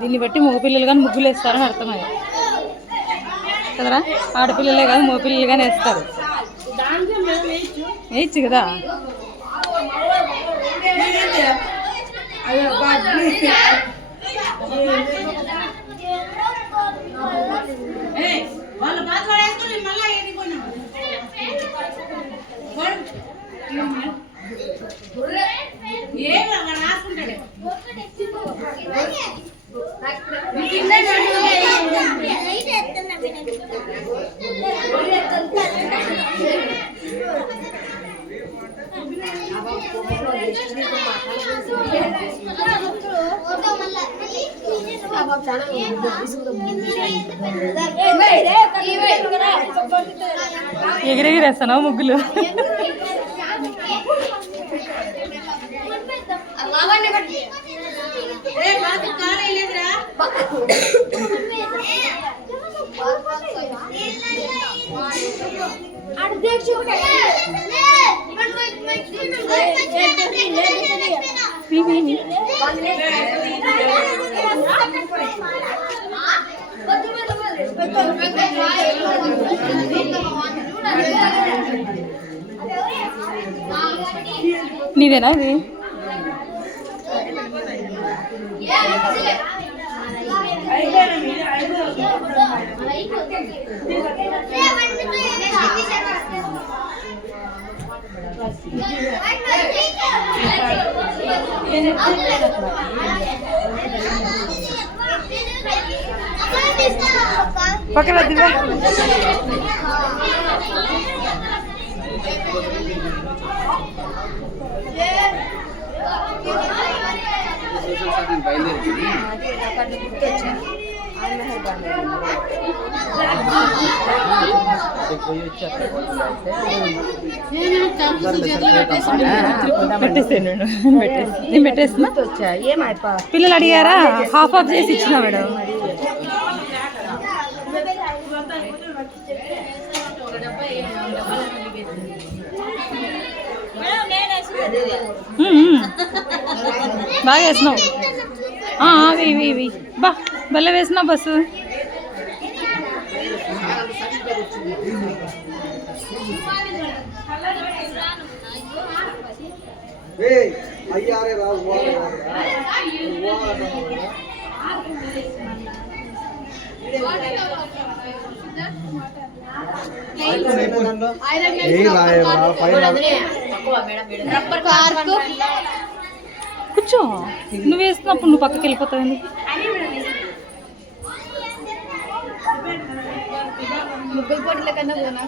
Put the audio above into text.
దీన్ని బట్టి మగపిల్లలు కానీ ముగ్గులు వేస్తారని అర్థమయ్యా కదరా. ఆడపిల్లలే కాదు మగపిల్లలు కానీ వేస్తారు. వేయచ్చు కదా. ఎగిరెగిరేస్తాను ముగ్గులు. నీదేనా ఇది? పక్కన దివా పెట్టేస్తున్నా. పిల్లలు అడిగారా, హాఫ్ ఆఫ్ చేసి ఇచ్చిన మేడం. బాగా వేసినావు. ఇవి ఇవి బా భలే వేసినావు బస్సు. కూర్చో. నువ్వు వేస్తున్నప్పుడు నువ్వు పక్కకి వెళ్ళిపోతావు. ముగ్గులు పోటీల కన్నా పోనా